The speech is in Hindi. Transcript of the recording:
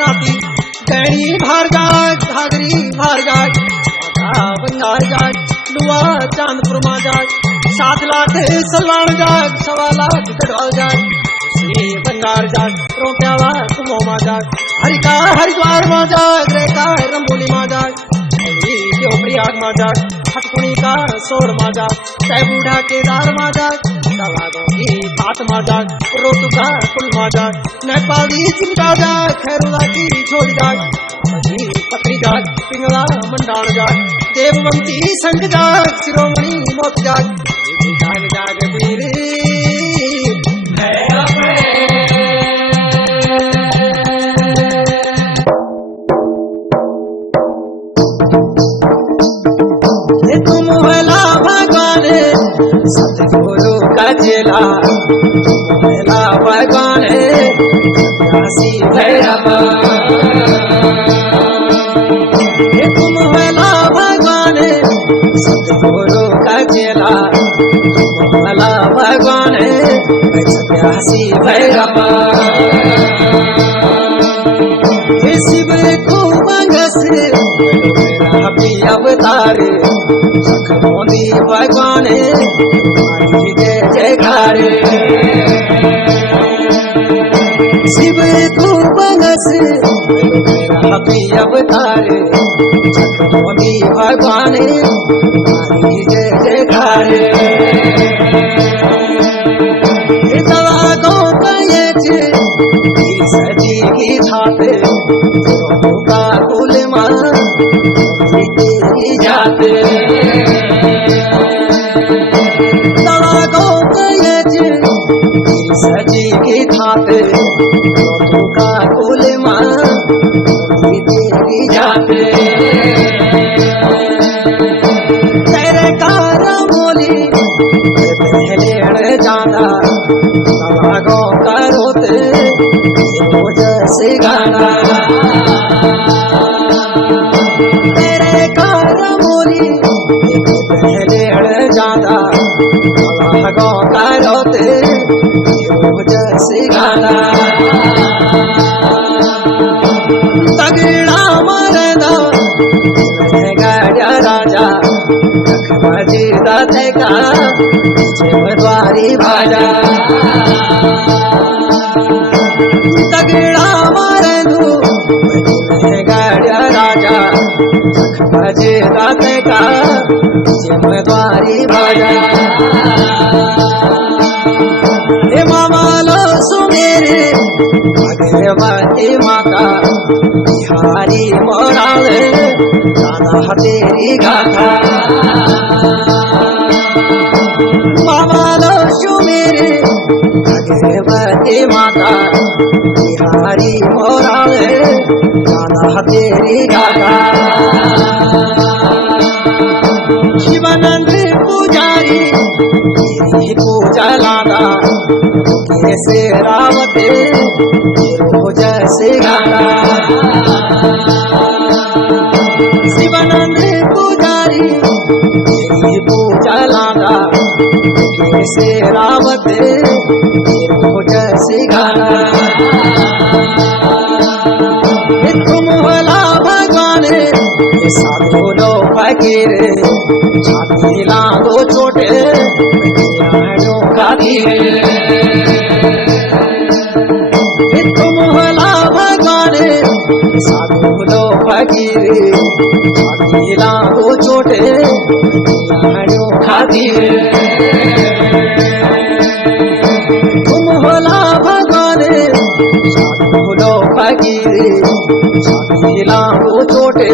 नाती गैणी भार जाग घागरी भार जाग बंगार जाग लुआ चांदपुर मा जाग 7 लाख सलाण जाग 1.25 लाख गढ़वाल जाग श्री बंगार जाग रोप्यावा तुमो मा जाग हरिका हरिद्वार मा जाग रेखा रंबोली मा जाग प्रयाग मा जाग हटकुणी का सोर मा जाग तय बूढ़ा केदार मा जाग सवागों की बात मा जाग रोतु का कुल मा जाग नेपाली चिंता जाग खैरुला की छोड़ी जाग पत्री जाग पिंगला मंडाण जाग देववंती संग जाग शिरोमणि मोत जाग जाग जाग वीर तुम भला भगवान सतगुरु का चेला भला भगवान काशी भैरव तुम भला भगवान सतगुरु का चेला भला भगवान काशी भैरव शिव को मंगस अवतार मोदी भगवान जय जयकार शिव को बंगस अवतार मोदी भगवान जय जयकार गो सजी की छात का कुल जाते सजी की थाते का कुल जाते तेरे कारा बोली पहले जाना गो करोते जैसे गाना जाना गो करोते जैसे गाना तगड़ा मरना गया राजा मजीदा का द्वारी भाजा तगड़ा मरनू गया राजा मजीदा का द्वारी भाजा हे मामा लो सुमेरे भगवती माता बिहारी मोराल दादा तेरी गाथा मामा लो सुमेरे भगवती माता बिहारी मोराल दादा तेरी गाथा शिवानंद पुजारी तेरी पूजा लाना कैसे रावते जैसे गाना शिवानंद पुजारी तेरी पूजा लाना कैसे रावते जैसे गाना तुम भला भगवान साधु लो फकीर छाती लादो छोटे तुम भला भगवान साधु लो फकीर छाती लादो छोटे खातिर तुम भला भगवान साधु लो फकीर छाती लादो छोटे